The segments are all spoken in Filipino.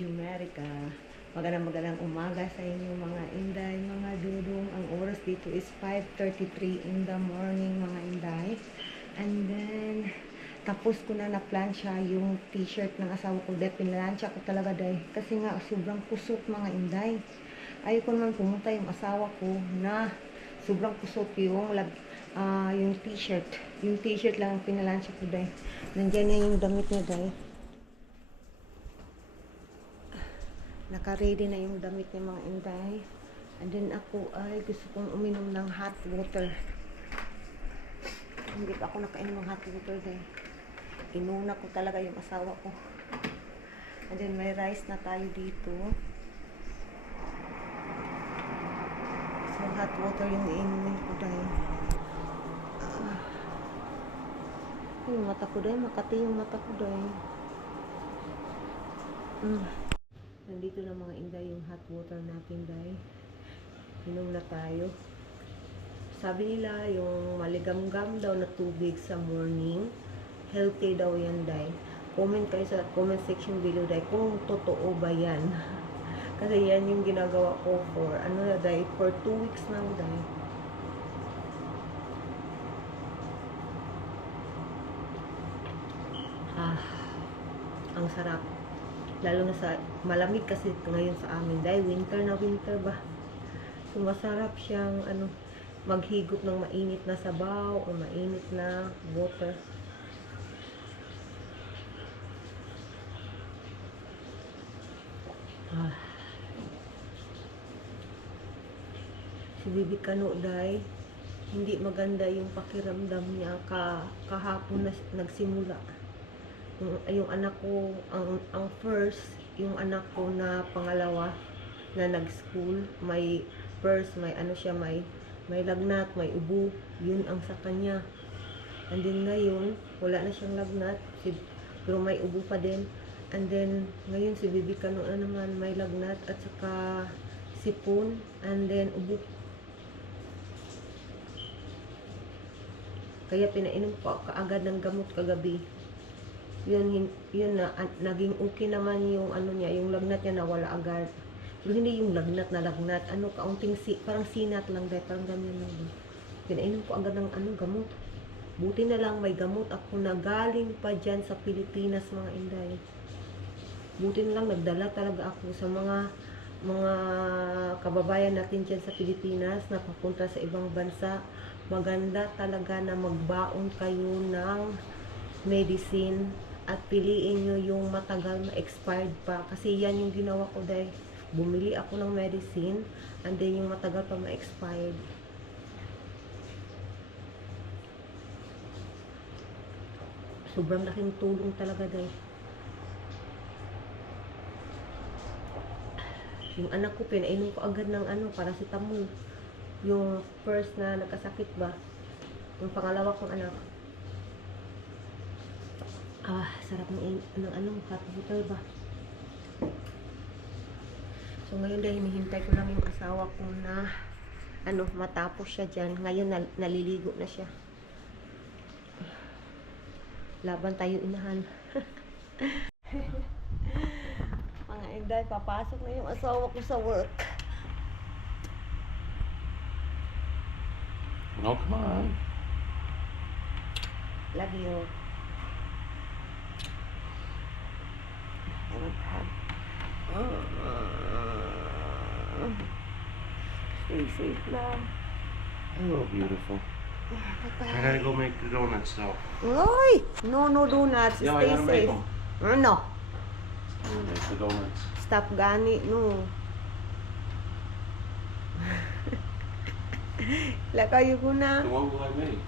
Jumerica. Magandang umaga sa inyo mga inday, mga dudong. Ang oras dito is 5:33 in the morning mga inday. And then, tapos ko na na-plancha yung t-shirt ng asawa ko. Dahil pinlansya ko talaga dahil. Kasi nga, sobrang kusot mga inday. Ayaw ko naman pumunta yung asawa ko na sobrang kusot yung t-shirt. Yung t-shirt lang ang pinalansya ko dahil. Nandiyan na yung damit niya dahil. Naka-ready na yung damit niya mga inday. And then ako ay gusto kong uminom ng hot water. Hindi pa ako nakainom ng hot water dahil. Inuna ko talaga yung asawa ko. And then may rice na tayo dito. So hot water yung iinumin ko dahil. Yung mata ko dahil. Makati yung mata ko dahil. Nandito na mga inday yung hot water natin dahil. Inom na tayo. Sabi nila yung maligamgam daw na tubig sa morning, healthy daw yan dahil. Comment kayo sa comment section below dahil kung totoo ba yan. Kasi yan yung ginagawa ko for dahil for 2 weeks na dahil. Ang sarap. Lalo na sa malamig kasi ngayon sa amin dahil winter ba. So masarap siyang maghigop ng mainit na sabaw o mainit na water. Si Bibi Kano dahil hindi maganda yung pakiramdam niya kahapon na nagsimula. Yung anak ko, ang first, yung anak ko na pangalawa na nag-school, may first, may may lagnat, may ubo, yun ang sa kanya. And then ngayon, wala na siyang lagnat, pero may ubo pa din. And then, ngayon si Bibi Kano na naman, may lagnat at saka sipon, and then ubo. Kaya pinainom ko kaagad ng gamot kagabi. Yun na, naging okay naman yung niya, yung lagnat niya nawala agad. Pero hindi yung lagnat na lagnat, kaunting parang sinat lang dahil, parang ganyan lang. Pinainom ko agad ng gamot. Buti na lang may gamot ako na galing pa dyan sa Pilipinas mga inday. Buti na lang nagdala talaga ako sa mga kababayan natin dyan sa Pilipinas na papunta sa ibang bansa. Maganda talaga na magbaon kayo ng medicine at piliin nyo yung matagal na expired pa. Kasi yan yung ginawa ko dahil bumili ako ng medicine and then yung matagal pa ma-expired. Sobrang laking tulong talaga dahil. Yung anak ko, pinainom ko agad ng paracetamol. Yung first na nagkasakit ba? Yung pangalawa kong anak. Sarap ng hot water ba? So ngayon dahil hinihintay ko lang yung asawa ko na matapos siya dyan. Ngayon naliligo na siya. Laban tayo inahan. Mga inday, papasok na yung asawa ko sa work. No, come on. Love you. Stay safe lang. Hello, beautiful. I gotta go make the donuts now. Oy! No donuts. Yeah, I Stay gotta make safe. them. No. I'm gonna make the donuts. Stop gani, no. Like, are you gonna? So what will I make?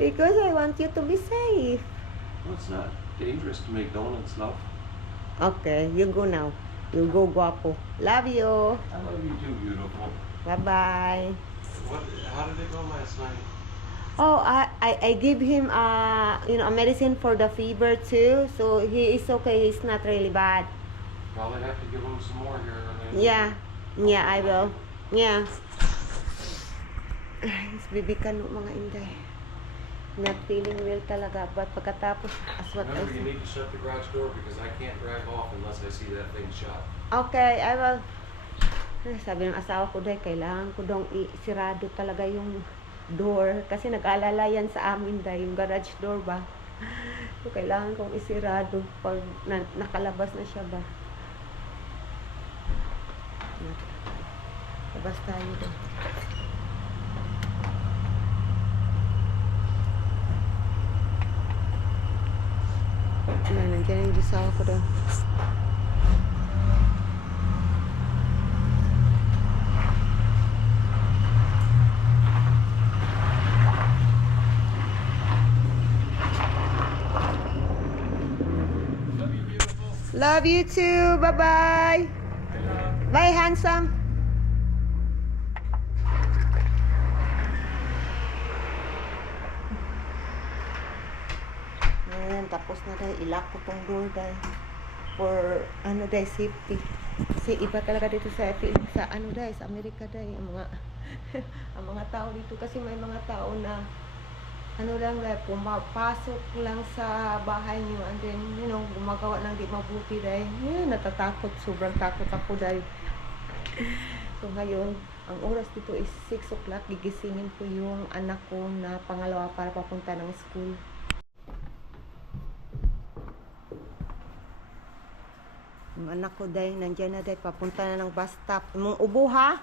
Because I want you to be safe. Well, it's not dangerous to make donuts, love. Okay, you go now. You go, guapo. Love you. I love you too, beautiful. Bye-bye. How did it go last night? Oh, I give him a medicine for the fever too. So he is okay. He's not really bad. Probably have to give him some more here. Yeah, I will. Yeah. It's Bibi Kano mga inday. not feeling well talaga. But pagkatapos, as what I Remember, you said. need to shut the garage door because I can't drive off unless I see that thing shut. Okay, I will. Sabi ng asawa ko dahil kailangan ko dong isirado talaga yung door. Kasi nag-alala yan sa amin dahil yung garage door ba. So, kailangan kong isirado pag nakalabas na siya ba. Labas tayo doon. Nandiyan yung asawa ko doon. Love you too. Bye-bye. Bye, handsome. Ayan, tapos na dahil ilock ko tong door dahil for ano dahil safety. Kasi iba talaga dito sa ano dahil sa Amerika dahil ang mga ang mga tao dito kasi may mga tao na ano lang dahil pumapasok lang sa bahay niyo and then gumagawa ng di mabuti dahil natatakot, sobrang takot ako dahil so ngayon ang oras dito is 6 o'clock, gigisingin ko yung anak ko na pangalawa para papunta ng school. Yung anak ko dahil nandiyan na dahil papunta na ng bus stop. Imong ubo ha?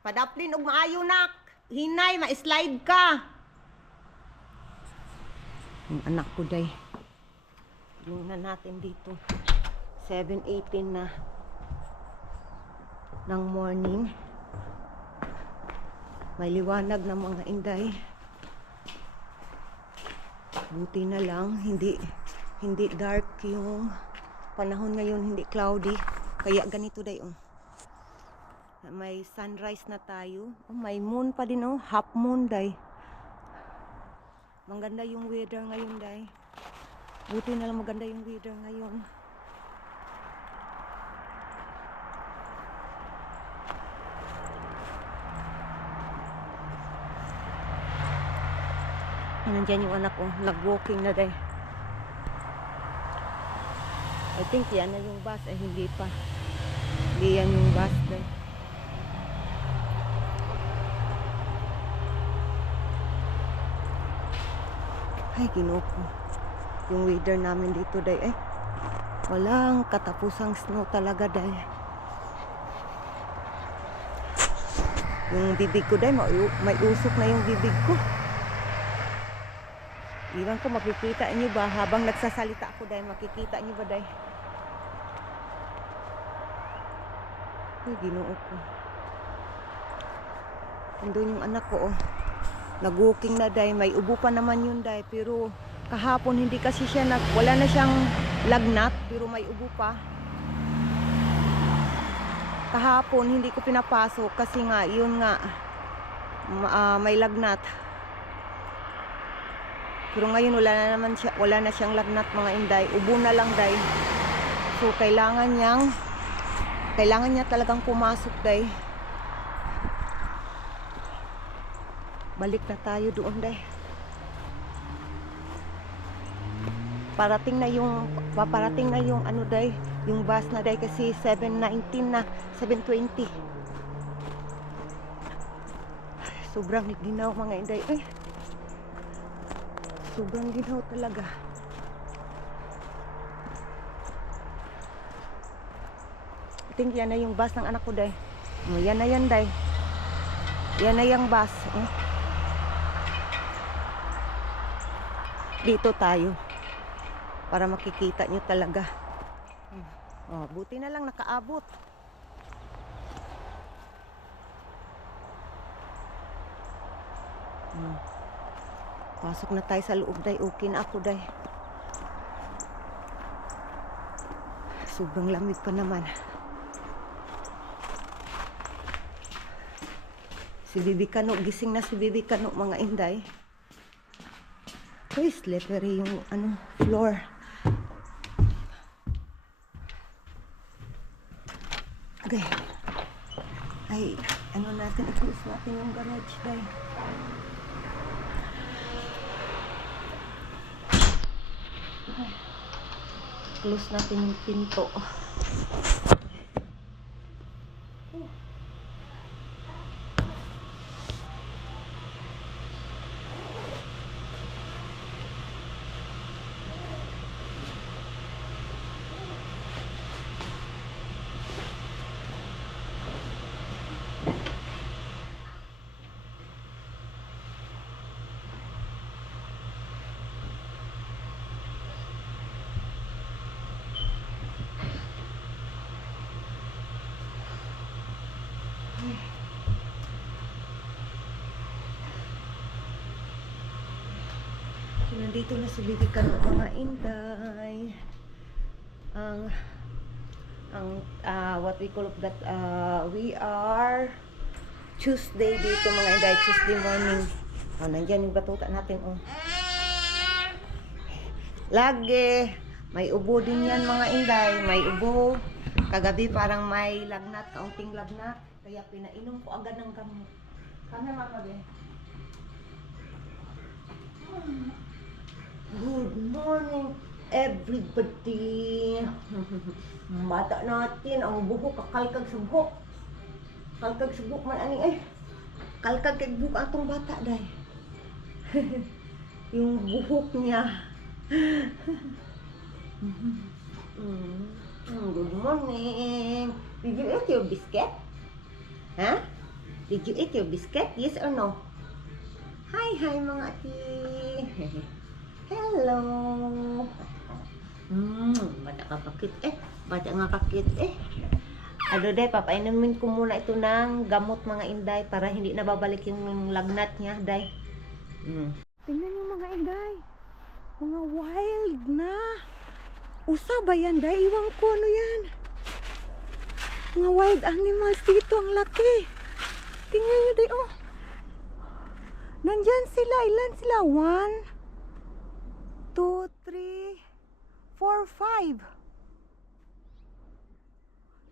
Padaplin og maayo nak. Hinay, ma-slide ka. Yung anak ko dahil. Yung na natin dito. 7:18 na ng morning. May liwanag na mga inday. Buti na lang, hindi dark yung panahon ngayon, hindi cloudy. Kaya ganito day may sunrise na tayo. May moon pa din half moon day. Maganda yung weather ngayon day. Buti na lang maganda yung weather ngayon. Nandiyan yung anak ko, nag-walking na day. I think yan na yung bus, hindi pa. Hindi yan yung bus day. Ay, Ginoo ko. Yung weather namin dito day walang katapusang snow talaga day. Yung bibig ko day, may usok na yung bibig ko. Iwan ko, makikita niyo ba habang nagsasalita ako day, makikita niyo ba day? Ay, Ginoo ko. Andun yung anak ko nag-walking na day, may ubo pa naman yun day, pero kahapon hindi kasi siya wala na siyang lagnat, pero may ubo pa. Kahapon hindi ko pinapasok kasi nga yun nga may lagnat. Pero ngayon wala na siyang lagnat mga inday, ubo na lang day. So kailangan niya talagang pumasok day. Balik na tayo doon day. Paparating na yung ano day, yung bus na day kasi 7:19 na, 7:20. Sobrang ginaw mga inday. Sobrang ginaw talaga. I think yan na yung bus ng anak ko day. Yan na yan day. Yan na yung bus. Dito tayo para makikita nyo talaga. Buti na lang nakaabot. Pasok na tayo sa loob day. Okay na ako day. Sobrang lamig pa naman. Si Bibi Kano, gising na si Bibi Kano mga inday. Uy, slippery yung floor. Okay. Ay, natin, i-close natin yung garage day. i-close natin yung pinto. Nandito na si Bibi Kano, mga inday. What we call that, we are Tuesday dito, mga inday, Tuesday morning. Oh, nandyan yung batuta natin, oh. Lagi, may ubo din yan, mga inday, may ubo. Kagabi parang may lagnat, kaunting lagnat. Kaya pinainom ko agad ng gamot. Kami, mama, be. Good morning, everybody. Bata natin, ang buhok, kakalkag sa buhok. Kalkag sa buhok man, ani, eh. Kalkag kag buhok atong bata, day. Yung buhok niya. Good morning. Did you eat your biscuit? Huh? Did you eat your biscuit? Yes or no? Hi, hi, mga ati. Hello. Bata ka pakit eh. Bata nga kakit eh. Ano day, papainumin ko muna ito ng gamot, mga inday, para hindi na babalik yung lagnat niya, day. Tingnan yung mga inday. Mga wild na. Usa ba yan, day? Iwan ko ano yan. Mga wild animals dito, ang laki. Tingnan nyo, day, oh. Nandyan sila. Ilan sila? 1, 2, 3, 4, 5.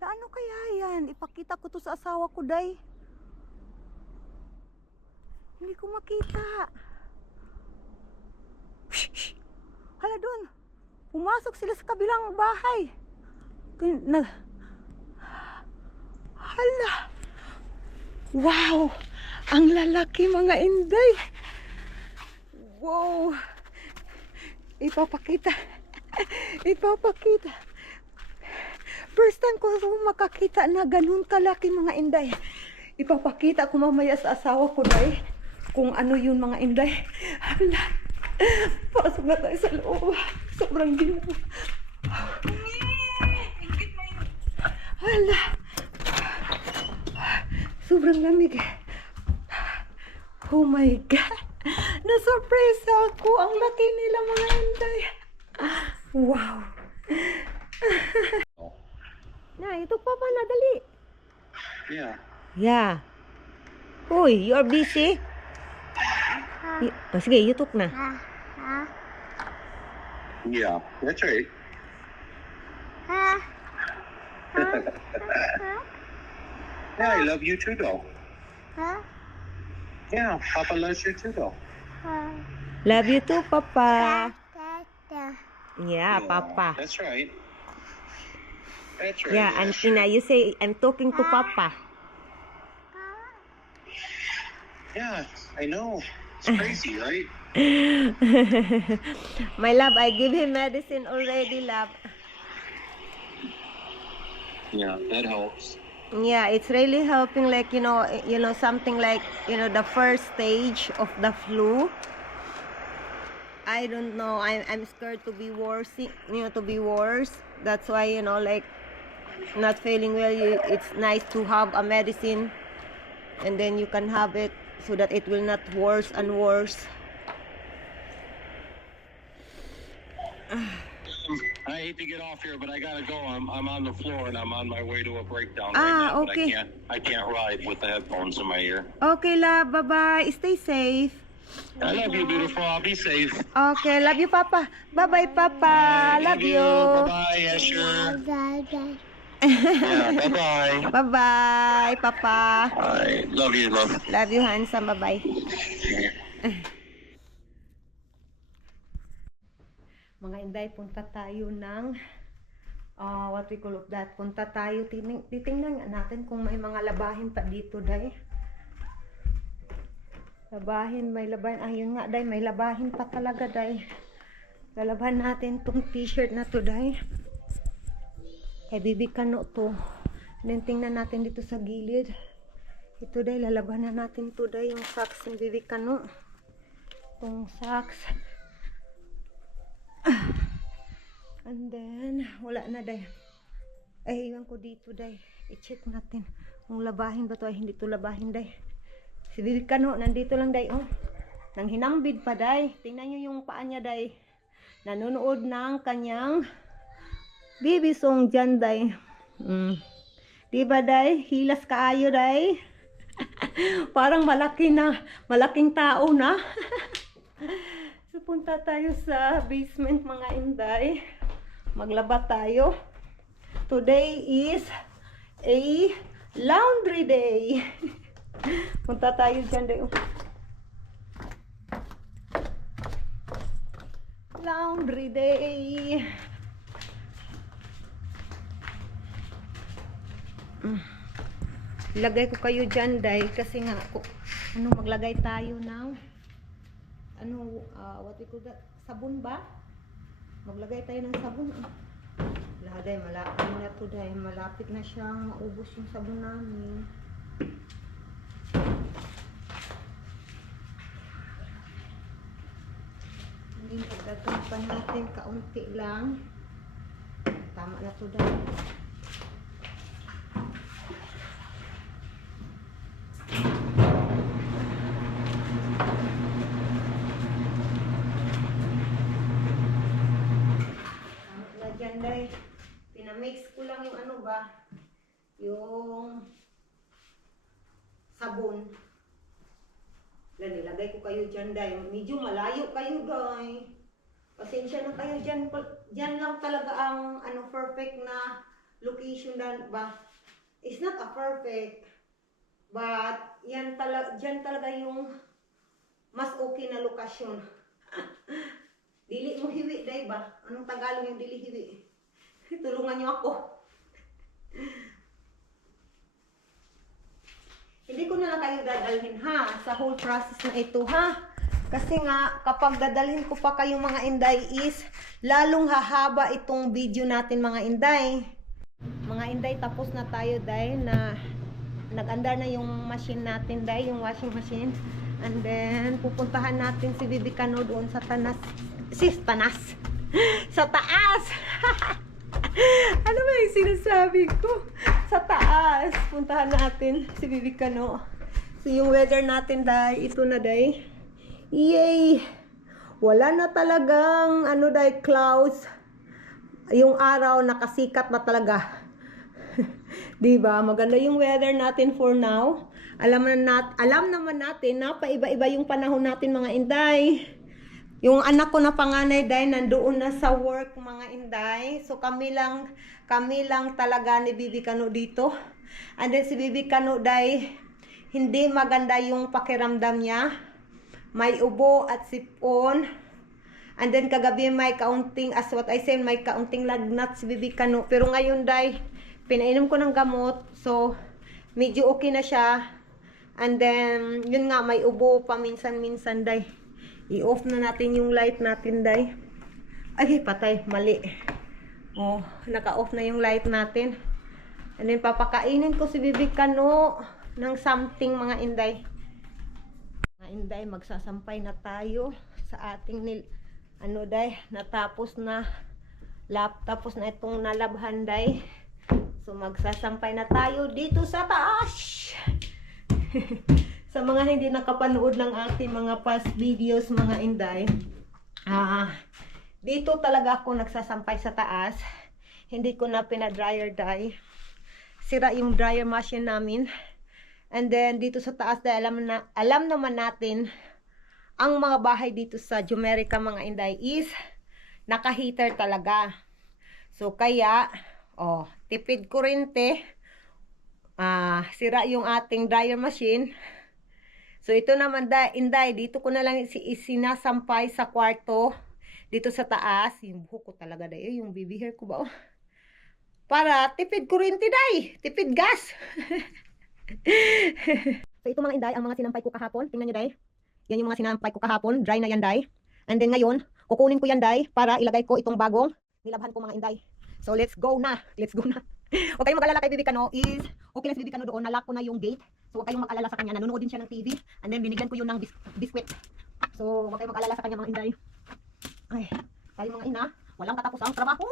Ano kaya yan? Ipakita ko to sa asawa ko, day. Hindi ko makita. Shh. Hala doon. Pumasok sila sa kabilang bahay. Hala. Wow. Ang lalaki, mga inday. Wow. Ipapakita. First time ko makakita na ganun kalaki, mga inday. Ipapakita ko mamaya sa asawa ko, day, kung ano yun, mga inday. Hala. Pasok na tayo sa loob. Sobrang ginawa. Hala. Sobrang lamig. Oh my God. Na-surprise ako. Ang laki nila, mga inday. Wow. Na, itok pa na, dali. Yeah. Uy, you're busy? Sige, itok na. Yeah, that's right. Yeah, I love you too, though. Yeah, Papa loves you too, though. Love you too, Papa. Yeah, Papa. That's right. That's right. Yeah, and Ina, you say, I'm talking to Papa. Yeah, I know. It's crazy, right? My love, I give him medicine already, love. Yeah, that helps. Yeah, it's really helping, like, you know, something like, the first stage of the flu. I don't know, I'm scared to be worse, to be worse. That's why, like, not feeling well, it's nice to have a medicine, and then you can have it so that it will not worse and worse. I hate to get off here, but I gotta go. I'm on the floor and I'm on my way to a breakdown right now. Okay. But I can't ride with the headphones in my ear. Okay, love. Bye-bye. Stay safe. I love you, beautiful. I'll be safe. Okay, love you, Papa. Bye-bye, Papa. Love you. Bye-bye, Asher. Yeah, bye-bye. Bye-bye, Papa. Bye. Love you, love. Love you, handsome. Bye-bye. Mga inday, punta tayo ng what we call of that. Punta tayo, titingnan nga natin kung may mga labahin pa dito, day. Labahin, may labahin. Ayun nga, day, may labahin pa talaga, day. Lalaban natin tong t-shirt na to, day. Kay Bibi Kano to. Then tingnan natin dito sa gilid. Ito, day, lalabanan natin to, day, yung socks ng Bibi Kano. Itong socks. And then, wala na, day. Ay, iwan ko dito, day. I-check natin kung labahin ba to. Ay, hindi to labahin, day. Si Bibi Kano, nandito lang, day, oh. Nang hinambid pa, day. Tingnan nyo yung paa niya, day. Nanonood ng kanyang baby song dyan, day. Diba, day? Hilas kaayo, day. Parang malaking tao na. So, punta tayo sa basement, mga inday. Maglaba tayo. Today is a laundry day. Punta tayo dyan, day. Laundry day. Lagay ko kayo dyan, day. Kasi nga, maglagay tayo ng what we call that? Sabon ba? Maglagay tayo ng sabon. Day, malapit na to, day. Malapit na siyang maubos yung sabon namin. Hindi, pagdagan pa natin kaunti lang. Tama na to, day. Pinamix ko lang yung yung sabon. Nilagay ko kayo dyan, day. Medyo malayo kayo, day. Pasensya na kayo dyan. Dyan lang talaga ang perfect na location ba. It's not a perfect, but dyan talaga yung mas okay na lokasyon. Dili mo hiwi, day ba? Anong Tagalog yung dili hiwi? Tulungan niyo ako. Hindi ko na lang kayo dadalhin, ha, sa whole process na ito, ha. Kasi nga, kapag dadalhin ko pa kayo, mga inday, is lalong hahaba itong video natin, mga inday. Mga inday, tapos na tayo, day, na nag-andar na yung machine natin, day, yung washing machine. And then, pupuntahan natin si Bibi Kano doon sa sa taas. Ano ba yung sinasabi ko? Sa taas. Puntahan natin si Bibi Kano. So, yung weather natin, day, ito na, day. Yay! Wala na talagang, day, clouds. Yung araw, nakasikat na talaga. Diba? Maganda yung weather natin for now. Alam naman natin na paiba-iba yung panahon natin, mga inday. Yung anak ko na panganay, day, nandoon na sa work, mga inday. So, kami lang talaga ni Bibi Kano dito. And then, si Bibi Kano, day, hindi maganda yung pakiramdam niya. May ubo at sipon. And then, kagabi may kaunting, as what I said, may kaunting lagnat si Bibi Kano. Pero ngayon, day, pinainom ko ng gamot. So, medyo okay na siya. And then, yun nga, may ubo pa minsan-minsan, day. I-off na natin yung light natin, day. Ay, patay, mali. Oh, naka-off na yung light natin. And then, papakainin ko si Bibi Kano ng something, mga inday. Mga inday, magsasampay na tayo sa ating day, natapos na itong nalabhan, day. So, magsasampay na tayo dito sa taas. Sa mga hindi nakapanood ng ating mga past videos, mga inday, dito talaga ako nagsasampay sa taas. Hindi ko na pinadryer, day. Sira yung dryer machine namin. And then, dito sa taas, day, alam naman natin, ang mga bahay dito sa Jumerica, mga inday, is naka-heater talaga. So, kaya, tipid kuryente, sira yung ating dryer machine. So, ito naman, inday, dito ko na lang isinasampay sa kwarto, dito sa taas. Yung buhok ko talaga, day, yung baby hair ko ba, para tipid kuryente day, tipid gas. So ito mga inday, ang mga sinampay ko kahapon. Tingnan nyo day. Yan yung mga sinampay ko kahapon. Dry na yan day. And then ngayon, kukunin ko yan day para ilagay ko itong bagong nilabhan ko mga inday. So let's go na. Let's go na. Huwag kayong mag-alala kay Bibi Kano is, okay lang si Bibi Kano doon, nalock ko na yung gate. So huwag kayong mag-alala sa kanya. Nanonood din siya ng TV. And then binigyan ko yun ng biskwit. So huwag kayong mag-alala sa kanya mga inday. Ay, tayo mga ina, walang katapusang trabaho.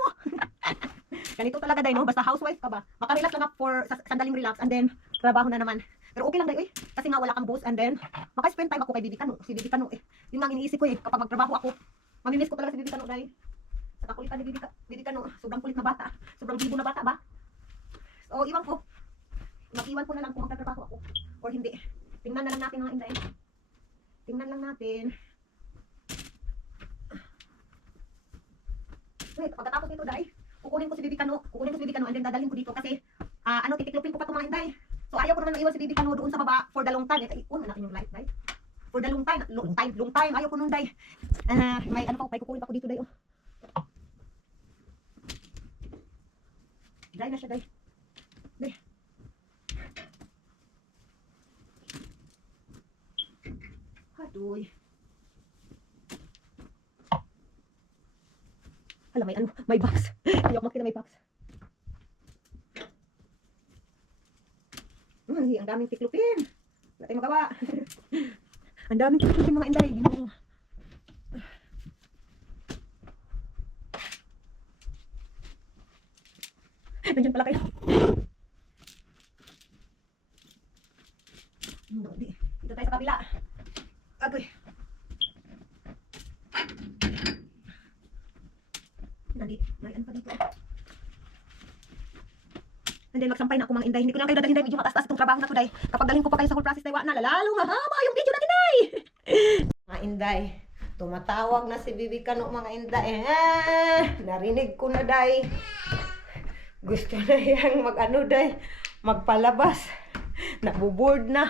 Ganito talaga day, no? Basta housewife ka ba, makarelax lang for sandaling relax and then trabaho na naman. Pero okay lang day, kasi nga wala kang boss and then maka-spend time ako kay Bibi Kano. Si Bibi Kano yun nga iniisip ko kapag magtrabaho ako, mamimiss ko talaga si Bibi Kano day. Sa kakulitan ni Bibi Kano, sobrang kulit na bata, sobrang bibo na bata ba? So iwan ko, mag-iwan ko na lang kung magtatrabaho ako or hindi. Tingnan na lang natin mga inday. Tingnan lang natin. Wait, pagkatapos nito day, kukunin ko si Bibi Kano and then dadalhin ko dito kasi titiklopin ko pa 'tong mga inday. So ayaw ko naman maiwan si Bibi Kano doon sa baba for the long time. Iwan natin yung light day. For the long time, ayaw ko nun day. May kukunin pa ko dito day. Dry na siya day. Day. Aduy. Hala, may box. Hindi ako makita may box. Ang daming tiklupin. Wala tayong magawa. Ang daming tiklupin mga inday. Nandiyan pala kayo. Dito tayo sa kabila. Agoy. May ano pa dito. And then magsampay na ako mga inday. Hindi ko na kayo dadalhin day. Medyo mataas-taas itong trabaho na to day. Kapag dalhin ko pa kayo sa whole process day, na lalalo mahaba yung video natin day. Mga inday, tumatawag na si Bibi Kano mga inday. Narinig ko na day. Gusto na yang magpalabas. Nabuboard na.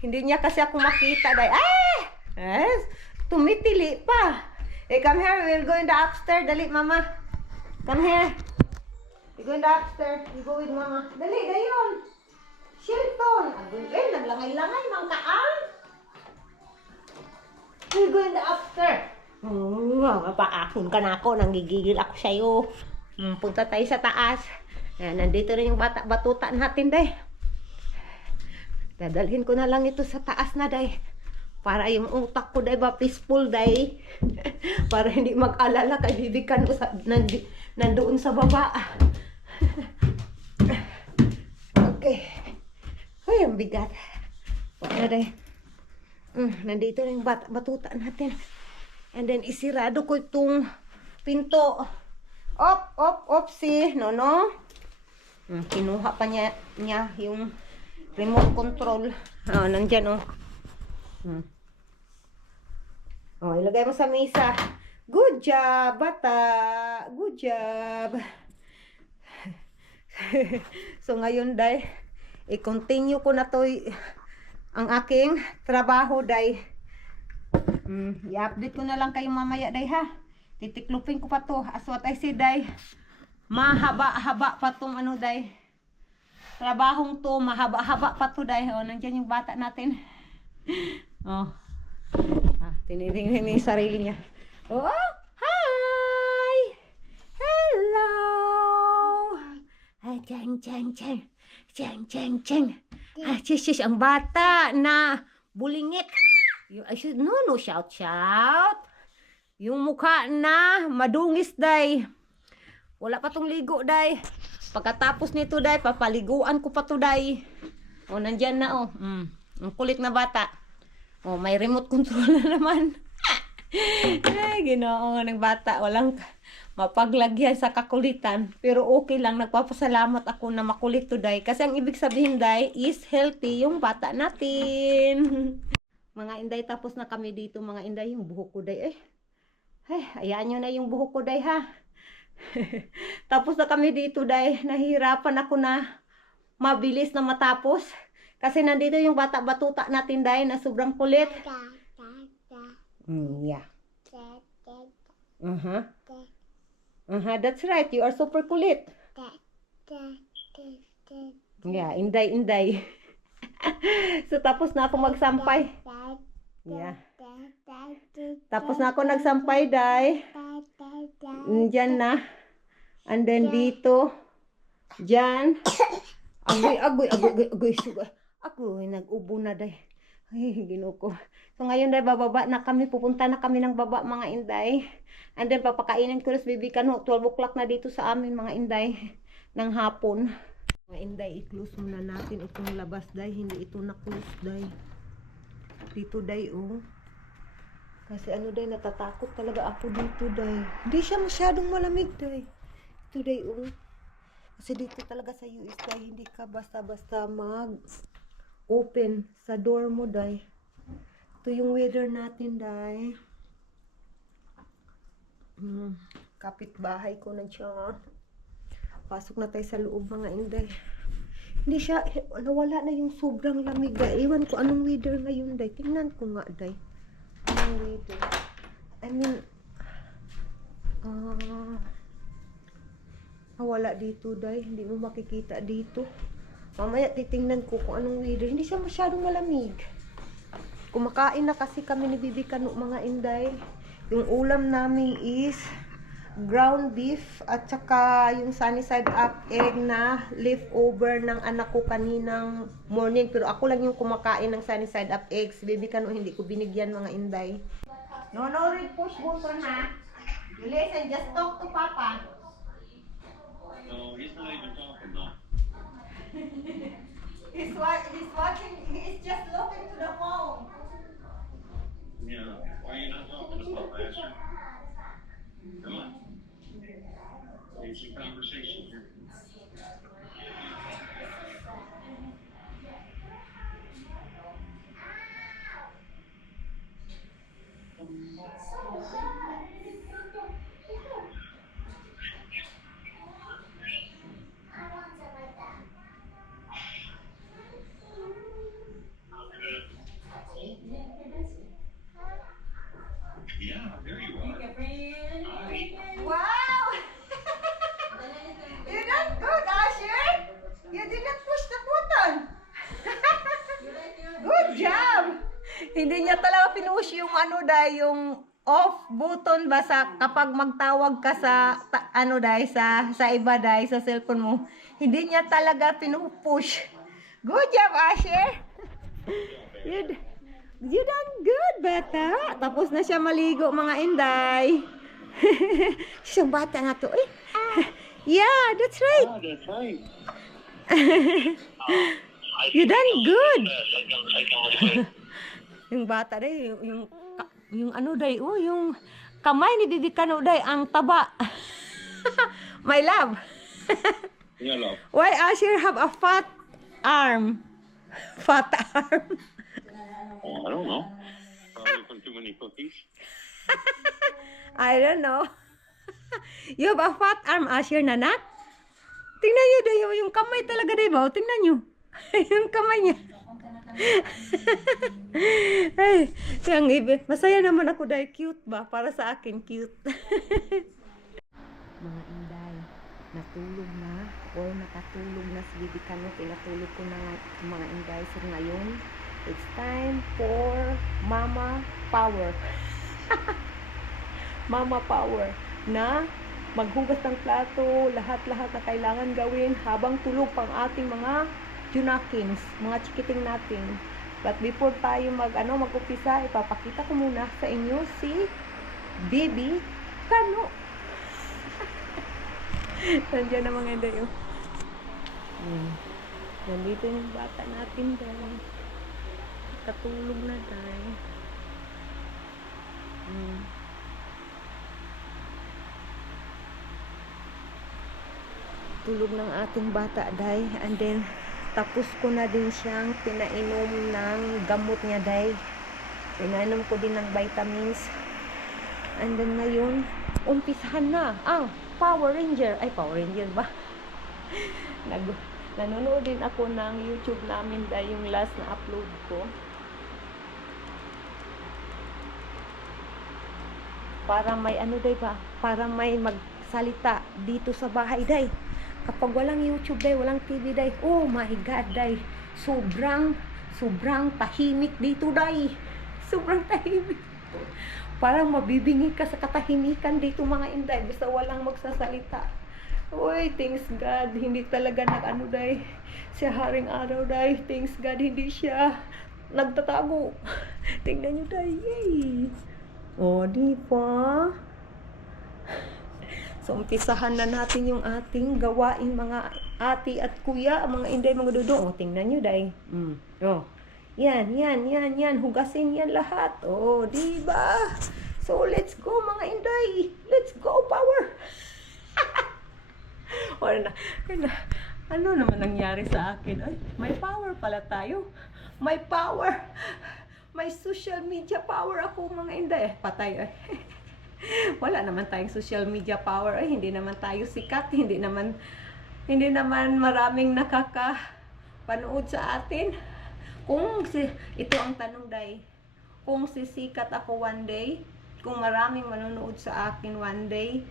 Hindi niya kasi ako makita day. Tumitili pa. Come here, we'll go in the upstairs. Dali, mama. Come here. We go in the upstairs. We go with mama. Dali, dayon. Shelton. Naglangay-langay, mangkaan. We go in the upstairs. Mapaakon ka na ako. Nanggigigil ako sa'yo. Punta tayo sa taas. Nandito rin yung batuta natin, day. Dadalhin ko na lang ito sa taas na, day. Para yung utak ko day ba peaceful day. Para hindi mag-alala kay Bibi Kano nandoon sa baba. Okay. Ay, ang bigat. Wala day. Nandito na yung batuta natin. And then isirado ko itong pinto. Si no. Kinuha pa niya yung remote control. Nandyan ilagay mo sa mesa. Good job, bata. Good job. So ngayon, day, i-continue ko na to ang aking trabaho, day. I-update ko na lang kayo mamaya, day, ha. Titiklupin ko pa to. As what I say, day, mahaba-haba pa tong day. Trabahong to, mahaba-haba pa to, day. Nandiyan yung bata natin. Tinitingnan niya yung sarili niya. Hi! Hello! Cheng. Sis, ang bata na bulingit. No, shout. Yung mukha na madungis, day. Wala pa tong ligo, day. Pagkatapos nito, day, papaliguan ko pa to, day. Nandyan na, ang kulit na bata. May remote control na naman. Ay, Ginoo ng bata. Walang mapaglagyan sa kakulitan. Pero okay lang. Nagpapasalamat ako na makulit today. Kasi ang ibig sabihin, day, is healthy yung bata natin. Mga inday, tapos na kami dito, mga inday. Yung buhok ko, day. Hayaan nyo na yung buhok ko, day, ha. Tapos na kami dito, day. Nahihirapan ako na mabilis na matapos. Kasi nandito yung bata-batuta natin, day, na sobrang kulit. Yeah. That's right. You are super kulit. Yeah, inday. So, tapos na ako magsampay. Yeah. Tapos na ako nagsampay, day. Diyan na. And then dito. Diyan. Agoy. Sugay. Agoy, nag-ubo na, day. Ay, Ginoo ko. So, ngayon, day, bababa na kami. Pupunta na kami ng baba, mga inday. And then, papakainin ko na sa baby kano. 12 o'clock na dito sa amin, mga inday. Ng hapon. Mga inday, i-close muna natin itong labas, day. Hindi ito na-close, day. Dito, day, oh. Kasi ano, day, natatakot talaga ako dito, day. Hindi siya masyadong malamig, day. Ito, day, oh. Kasi dito talaga sa US, day, hindi ka basta-basta mag-open sa door mo, day. Ito yung weather natin, day. Kapitbahay ko na siya. Pasok na tayo sa loob, mga inday. Hindi siya, nawala na yung sobrang lamig. Iwan ko anong weather ngayon, day. Tingnan ko nga, day. Anong weather. I mean, nawala dito, day. Hindi mo makikita dito. Mamaya titingnan ko kung anong weather. Hindi siya masyadong malamig. Kumakain na kasi kami ni Bibi Kano, mga inday. Yung ulam namin is ground beef at saka yung sunny side up egg na leftover ng anak ko kaninang morning, pero ako lang yung kumakain ng sunny side up eggs. Baby Kano, hindi ko binigyan, mga inday. No, read push button, ha? You listen, just talk to Papa. No, he's not even talking though. He's watching, he's just looking to the phone. Yeah. Why are you not talking about that? Come on. Need some conversation here. Yeah, there you are. Hi. Wow! You done good, Asher! You didn't push the button! Good job! Hindi niya talaga pinush yung ano, day, yung off button ba sa kapag magtawag ka sa ano, day, sa iba, day, sa cellphone mo. Hindi niya talaga pinupush. Good job, Asher! You done good, bata. Tapos na siya maligo, mga inday. Siyang bata na to, eh. Yeah, that's right. Oh, that's right. You done good. Yung bata day, yung ano day, oh, yung kamay ni Bibi Kano day, ang taba. My love. Yeah, love. Why Asher have a fat arm? Fat arm. Oh, I don't know. Probably from too many cookies. I don't know. You have a fat arm, Asher, nanak. Tingnan nyo day, yung kamay talaga day ba? Tingnan nyo. Yung kamay niya. Ay, yung ibe. Masaya naman ako day, cute ba? Para sa akin, cute. Mga inday, natulog na or nakatulog na si Bibi Kano. Pinatulog ko na mga inday. So ngayon, it's time for Mama Power. Mama Power na maghugas ng plato, lahat-lahat na kailangan gawin habang tulog pang ating mga junakins, mga chikiting natin. But before tayo mag-upisa, ipapakita ko muna sa inyo si Bibi Kano. Nandiyan na mga inday, oh. Nandito yung bata natin, day. Katulog na, day. Tulog ng ating bata, day. And then, tapos ko na din siyang pinainom ng gamot niya, day. Pinainom ko din ng vitamins. And then ngayon, umpisahan na ang Power Ranger. Ay, Power Ranger ba? Nanonood din ako ng YouTube namin, day, yung last na upload ko. Para may ano, day ba? Para may magsalita dito sa bahay, day. Kapag walang YouTube day, walang TV day, oh my God day, sobrang tahimik dito day. Sobrang tahimik. Parang mabibingi ka sa katahimikan dito mga inday, basta walang magsasalita. Uy, thanks God, hindi talaga nag-ano day, si Haring Araw day, thanks God, hindi siya nagtatago. Tingnan nyo day, yay! O, di ba? So, umpisahan na natin yung ating gawain mga ate at kuya, mga inday, mga dudong. O, tingnan nyo day. O, yan. Hugasin yan lahat. O, di ba? So, let's go mga inday. Let's go, power! Ano naman nangyari sa akin? Ay, may power pala tayo. May power. May social media power ako mga inday. Patay ay. Wala naman tayong social media power. Ay, hindi naman tayo sikat. Hindi naman maraming nakakapanood sa atin. Ito ang tanong day. Kung sisikat ako one day, kung maraming manonood sa akin one day,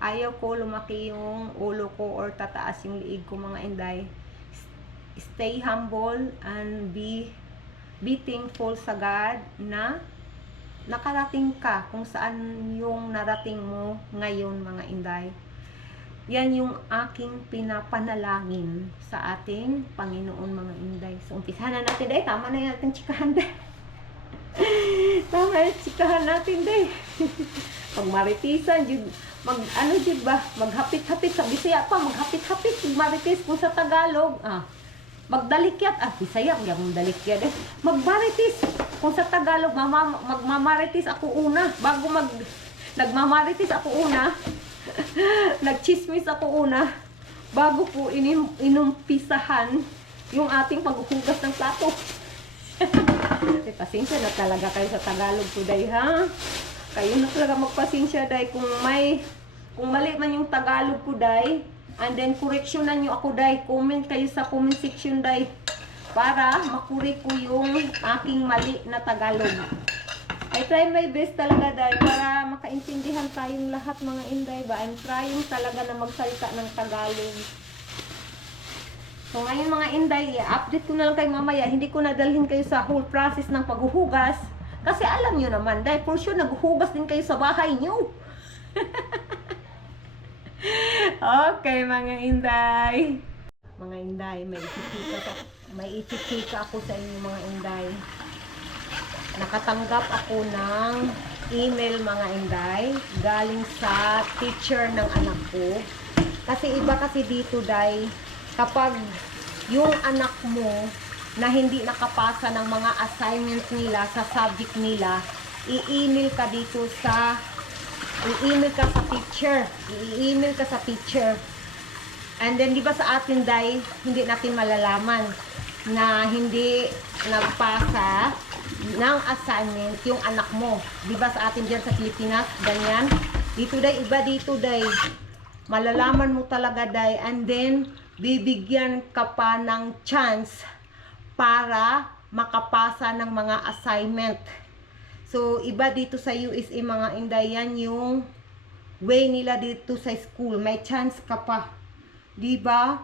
ayaw ko lumaki yung ulo ko or tataas yung liig ko mga inday. Stay humble and be thankful sa God na nakarating ka kung saan yung narating mo ngayon mga inday. Yan yung aking pinapanalangin sa ating Panginoon mga inday. So umpisahan na natin day. Tama na yung ating chikahan day. Tama yung chikahan natin day. Pag maritisan, maghapit-hapit sa Bisaya pa, maghapit-hapit, maritis kung sa Tagalog, magdalikyat, Bisaya, yung dalikyat eh. Magmaritis, kung sa Tagalog, magmamaritis ako una, nagmamaritis ako una, nagchismis ako una, bago po inumpisahan yung ating paghuhugas ng plato. Pasensya na talaga kayo sa Tagalog today, ha? Kayo na talaga magpasensya day kung mali man yung Tagalog ko day, and then correctionan nyo ako day, comment kayo sa comment section day para makorek ko yung aking mali na Tagalog. I try my best talaga day para makaintindihan tayong lahat mga inday ba. I'm trying talaga na magsalita ng Tagalog. So ngayon mga inday, i-update ko na lang kayo mamaya. Hindi ko nadalhin kayo sa whole process ng paghuhugas. Kasi alam nyo naman, dahil for sure naghuhugas din kayo sa bahay nyo. Okay, mga inday. Mga inday, may ichika ako sa inyo mga inday. Nakatanggap ako ng email mga inday, galing sa teacher ng anak ko. Kasi iba kasi dito day, kapag yung anak mo na hindi nakapasa ng mga assignments nila sa subject nila, i-email ka sa teacher. And then di ba sa atin day, hindi natin malalaman na hindi nagpasa ng assignment yung anak mo. Di ba sa atin diyan sa Pilipinas, ganyan. Dito day, iba dito day. Malalaman mo talaga day, and then bibigyan ka pa ng chance para makapasa ng mga assignment. So, iba dito sa USA mga inday, yan yung way nila dito sa school. May chance ka pa. Diba?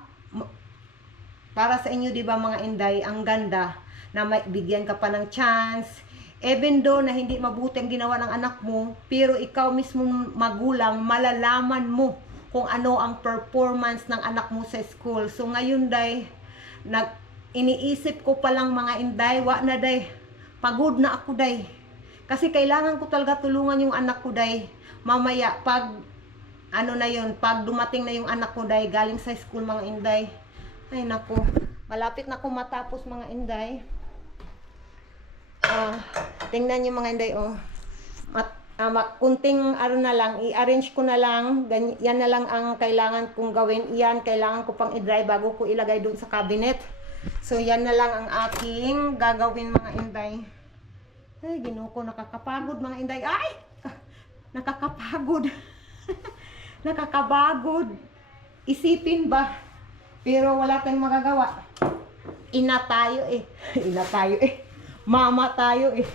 Para sa inyo, diba mga inday, ang ganda na may bigyan ka pa ng chance. Even though na hindi mabuti ang ginawa ng anak mo, pero ikaw mismo magulang, malalaman mo kung ano ang performance ng anak mo sa school. So, ngayon day, iniisip ko palang mga inday, na day, pagod na ako day. Kasi kailangan ko talaga tulungan yung anak ko day. Mamaya, pag pag dumating na yung anak ko day, galing sa school mga inday. Ay nako, malapit na ako matapos mga inday. Tingnan nyo mga inday, kunting na lang, i-arrange ko na lang, yan na lang ang kailangan kong gawin. Iyan, kailangan ko pang i-dry bago ko ilagay doon sa cabinet. So, yan na lang ang aking gagawin mga inday. Ay, Ginoo ko, nakakapagod mga inday. Ay! Nakakapagod. Nakakabagod. Isipin ba? Pero wala tayong magagawa. Ina tayo eh. Mama tayo eh.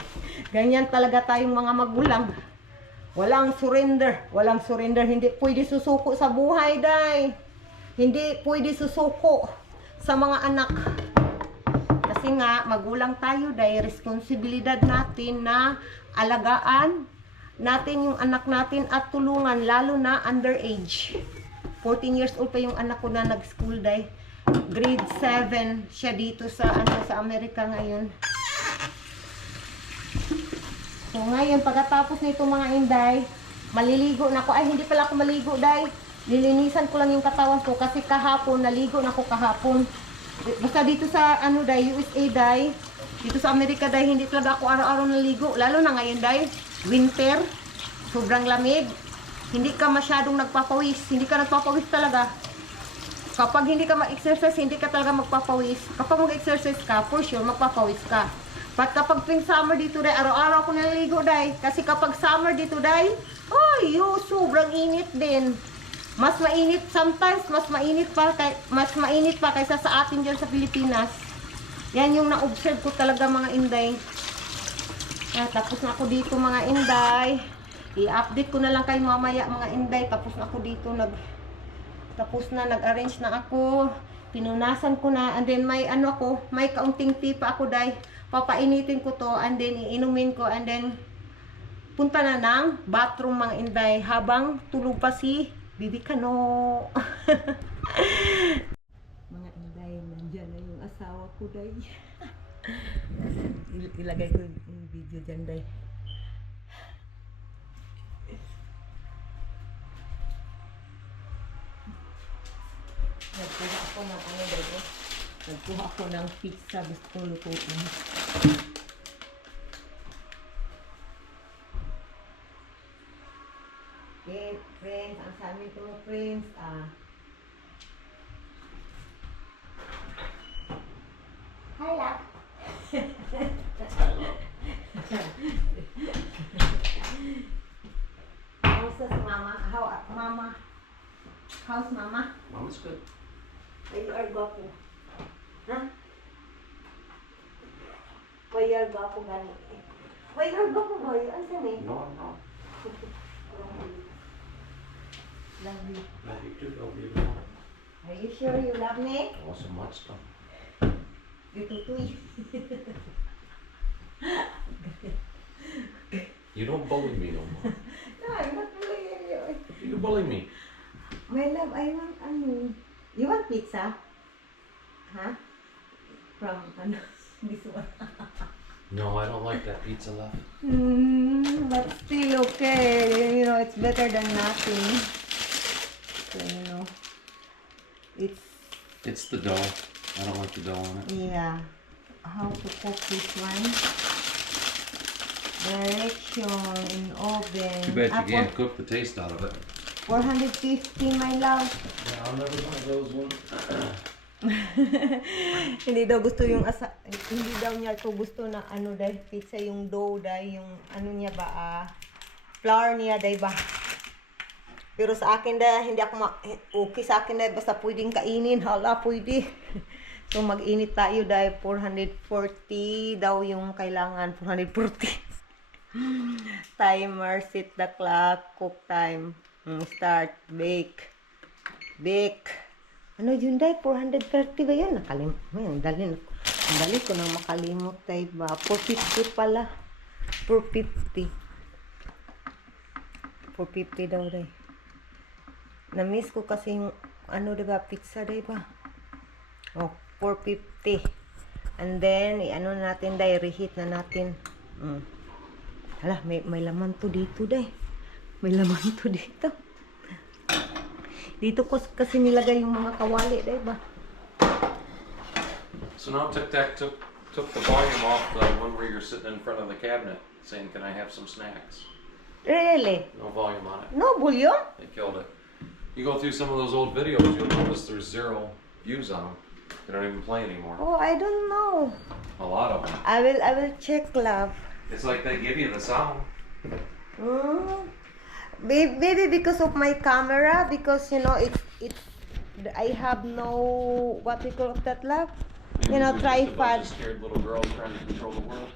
Ganyan talaga tayong mga magulang. Walang surrender. Hindi pwede susuko sa buhay, day. Hindi pwede susuko sa mga anak. Kasi nga, magulang tayo dahil responsibilidad natin na alagaan natin yung anak natin at tulungan, lalo na underage. 14 years old pa yung anak ko na nag-school dahil grade 7 siya dito sa Amerika ngayon. So ngayon, pagkatapos nito mga inday, maliligo na ako. Ay, hindi pala ako maligo dahil nilinisan ko lang yung katawan ko kasi kahapon, naligo na ako kahapon. Basta dito sa USA dahil, dito sa Amerika dahil hindi talaga ako araw-araw naligo. Lalo na ngayon dahil winter, sobrang lamig. Hindi ka masyadong nagpapawis. Hindi ka nagpapawis talaga. Kapag hindi ka mag-exercise, hindi ka talaga magpapawis. Kapag mag-exercise ka, for sure, magpapawis ka. But kapag tuwing summer dito dahil, araw-araw ako naliligo dahil. Kasi kapag summer dito dahil, sobrang init din. Mas mainit sometimes, mas mainit pa kaysa sa atin diyan sa Pilipinas. Yan yung na-observe ko talaga mga inday. Tapos na ako dito mga inday. I-update ko na lang kayo mamaya mga inday. Tapos na ako dito nag-arrange na ako. Pinunasan ko na and then may may kaunting tipa ako dahil papainitin ko to and then iinumin ko and then punta na ng bathroom mga inday habang tulog pa si Bibi Kano. Mga inday, nandyan na yung asawa ko day. Ilagay ko yung video dyan day. Nagkuha ako ng Nagkuha ako ng pizza, gusto kong lutuin. Okay, friends, ang sabi ko friends, hi love. How's mama? How's mama? Mama's good. Why you are gwapo? Huh? Why you are gwapo gani? Why you are gwapo boy? Ano saan eh? No, I'm not. Love you. Love you too, love you more. Are you sure you love me? Oh, so much stuff. You tutoy. You don't bully me no more. No, I'm not bullying you. You bully me. My love, I want you want pizza? Huh? From this one. No, I don't like that pizza left. But still okay. You know, it's better than nothing. So, you know, It's the dough. I don't like the dough on it. yeah. How to cook this one? Direction in oven. Too bad you can't cook the taste out of it. 450, my love. Yeah, I'll never buy those ones. Hindi daw gusto yung hindi daw niya to gusto na dahil pizza yung dough dahil yung niya ba flour niya dahil ba. Pero sa akin dahil hindi ako okay sa akin dahil basta pwedeng kainin, hala pwede. So mag-init tayo dahil 440 daw yung kailangan, 440. Timer, set the clock, cook time, start, bake. Ano yun day? 430 ba yun? Dali ko nang makalimot day ba? 450 pala. 450 daw day. Na-miss ko kasi yung diba, pizza day ba? 450. And then, natin day, reheat na natin. Hala, may laman to dito day. May laman to dito. Dito ko kasi nilagay yung mga kawali, diba? So now Tic Tac took the volume off the one where you're sitting in front of the cabinet saying, "Can I have some snacks?" Really? No volume on it. No bouillon? They killed it. You go through some of those old videos, you'll notice there's 0 views on them. They don't even play anymore. Oh, I don't know. A lot of them. I will check, love. It's like they give you the sound. Maybe because of my camera, because it's I have no what we call that, love. Maybe You know, we're just a bunch tripod. of scared little girls trying to control the world.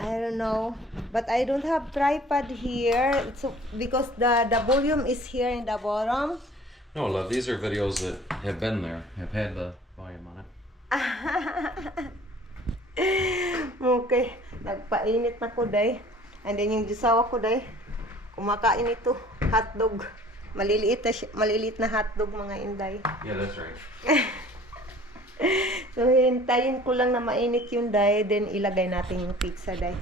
I don't know, but I don't have tripod here. It's because the volume is here in the bottom, No, love, these are videos that have been there, have had the volume on it. Okay, nagpainit na ko day. And then yung jusawa ko day, kumakain ito, hotdog. Maliliit na hotdog mga inday. Yeah, that's right. So hintayin ko lang na mainit yung day, then ilagay natin yung pizza day.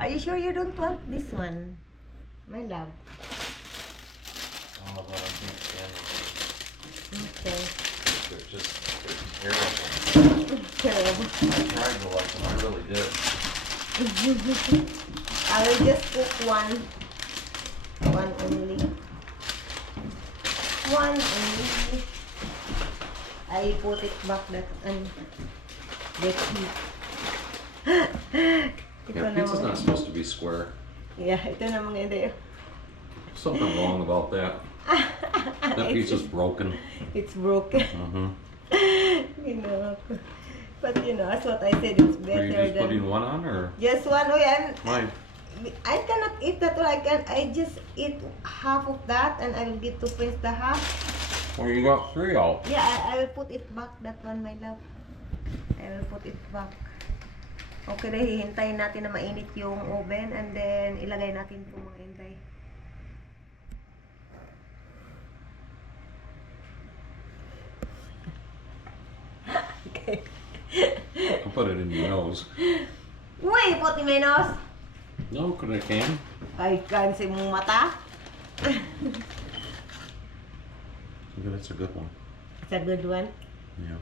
Are you sure you don't want this one? My love. Oh, but I can't stand them. Okay. They're terrible. Terrible. I tried to like them, I really did. I will just cook one. One only. One only. I put it back that and get heat. Ito Yeah, pizza's naman. not supposed to be square. Yeah, ito na mga hindi. Something wrong about that. That pizza's broken. It's broken. Mm-hmm. You know. But you know, that's what I said. It's Are better you just than putting one on, or? just one way. Why? I cannot eat that one. I just eat half of that, and I will get to finish the half. Well, you got 3 out. Yeah, I will put it back. That one, my love. I will put it back. Okay, dahil hihintayin natin na mainit yung oven, and then ilagay natin itong mga hintay. Okay. I'll put it in your nose. Uy, puti menos! No, could I can? Ay, kansi mong mata. Okay, that's a good one. It's a good one. Yeah.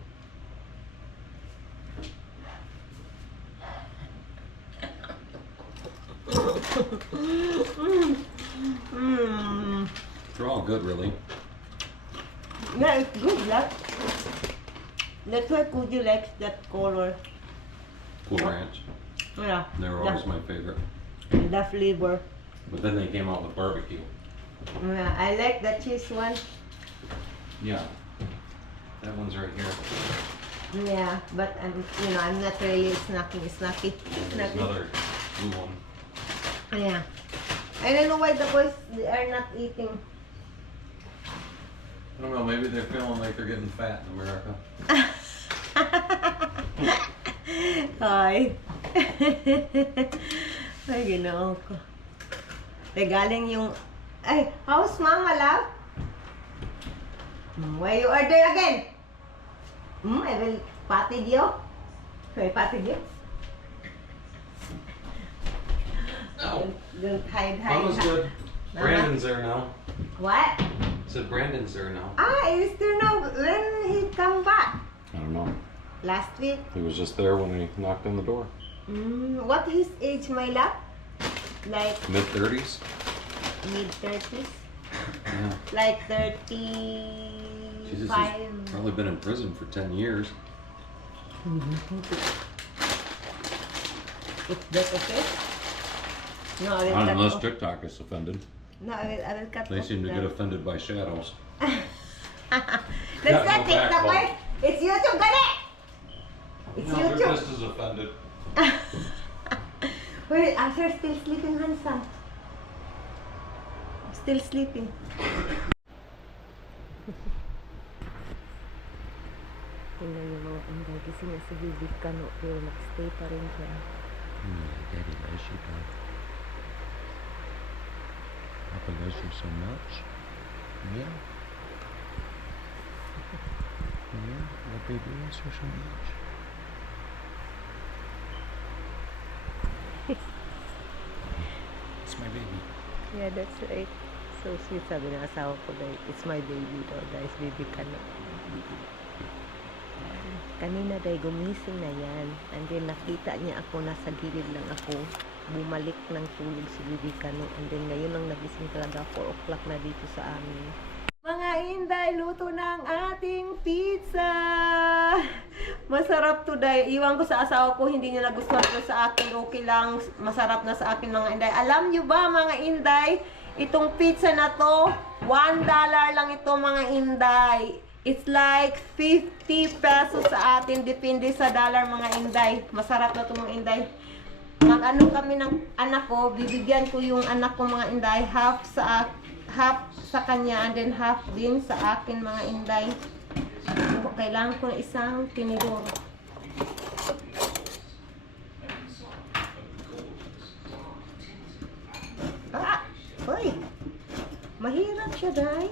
Mmm. They're all good, really. Yeah, it's good, that. That's why Kuji likes that color. Cool Ranch. Yeah. They were always my favorite. The flavor. But then they came out with barbecue. Yeah, I like the cheese one. Yeah. That one's right here. Yeah, but I'm not really snacky. There's another blue one. Yeah. I don't know why the boys they are not eating. I don't know, maybe they're feeling like they're getting fat in America. Hi. Ay, ginoo ko. Galing yung... Ay, how's mama, love? Why you order again? I will patid you. May patid you? No. Don't hide. Mama's good. Mama? Brandon's there now. What? I said Brandon's there now. Is there no... When he come back? I don't know. Last week? He was just there when he knocked on the door. What his age, my love? Like Mid-30s? mid-30s? Yeah. Like Jesus, 35? he's probably been in prison for 10 years. Is that okay? No, I will Not cut unless off. TikTok is offended. No, I will cut They off seem to that. get offended by shadows. That's Yeah, not no TikTok, backbone. right? It's YouTube, got it? It's No, they're YouTube. just as offended. Wait, Asher still sleeping, handsome. Still sleeping. Tingnan yung mga anday kasi nasa bibig ka no, pero nag-stay pa rin siya. Daddy loves you, Dad. Papa loves you so much. Yeah. Yeah, the baby loves her so much. It's my baby. Yeah, that's right. So sweet, sabi ng asawa ko dahil it's my baby daw, guys, baby ka na. Kanina dahil gumising na yan, and then nakita niya ako, nasa gilid lang ako, bumalik ng tulog si baby Kano, and then ngayon lang nagising talaga, 4 o'clock na dito sa amin. Mga Inday, luto ng ating pizza! Masarap to dahil iwan ko sa asawa ko, hindi niya nagustuhan ko sa akin, okay lang, masarap na sa akin mga Inday. Alam nyo ba mga Inday, itong pizza na to, $1 lang ito mga Inday. It's like 50 pesos sa atin, depende sa dollar mga Inday. Masarap na ito mga Inday. Mag-ano kami ng anak ko, bibigyan ko yung anak ko mga Inday, half sa half sa kanya and then half din sa akin mga inday. Kailangan ko ng isang tinidor. Hoy! Mahirap siya, day.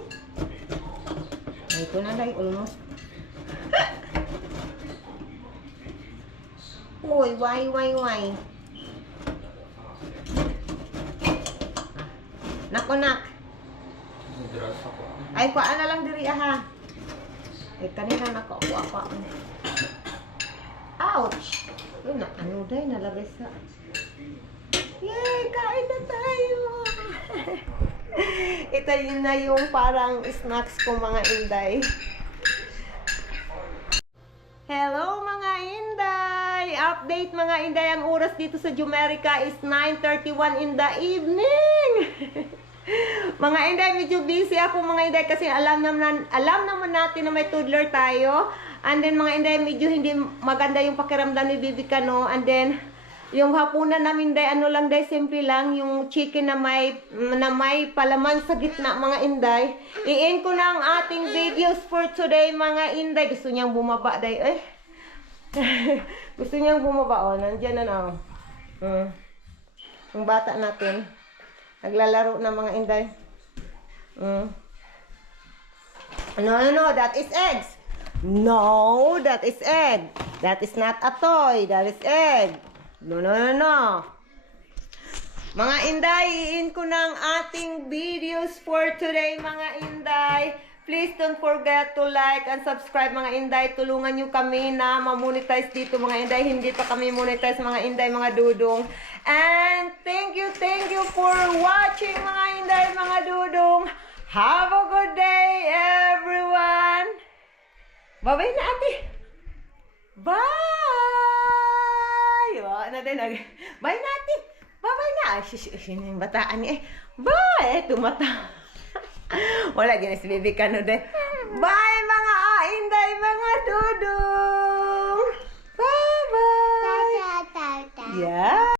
Ay, ito na, day. Almost. Uy, why? Nak. Ay, kuhaan na lang diri, ha. Ay, kanina nakakuha pa. Ouch! Uy, ano, day, nalabas sa... Yay! Kain na tayo! Ito yun na yung parang snacks ko mga inday. Hello mga inday! Update mga inday, ang oras dito sa Jumerica is 9:31 in the evening! Mga inday, medyo busy ako mga inday kasi alam naman natin na may toddler tayo. And then mga inday, medyo hindi maganda yung pakiramdam ni Bibi Kano. And then, yung hapunan namin day, ano lang day, simple lang, yung chicken na may palaman sa gitna mga inday. I-end ko na ang ating videos for today mga inday. Gusto niyang bumaba day, eh. Gusto niyang bumaba, oh, nandyan na oh. Yung bata natin, naglalaro na mga inday. No, that is eggs. No, that is egg. That is not a toy, that is egg. No. Mga inday, i-in ko ng ating videos for today, mga inday. Please don't forget to like and subscribe, mga inday. Tulungan nyo kami na ma-monetize dito, mga inday. Hindi pa kami monetize, mga inday, mga dudong. And thank you for watching, mga inday, mga dudong. Have a good day, everyone. Bye-bye na, ate. Bye! Bye natin. Bye na. Sino yung bataan niya eh. Bye! Tumata. Wala din si Bibi Kano de. Bye mga inday, mga dudong. Bye-bye. Yeah.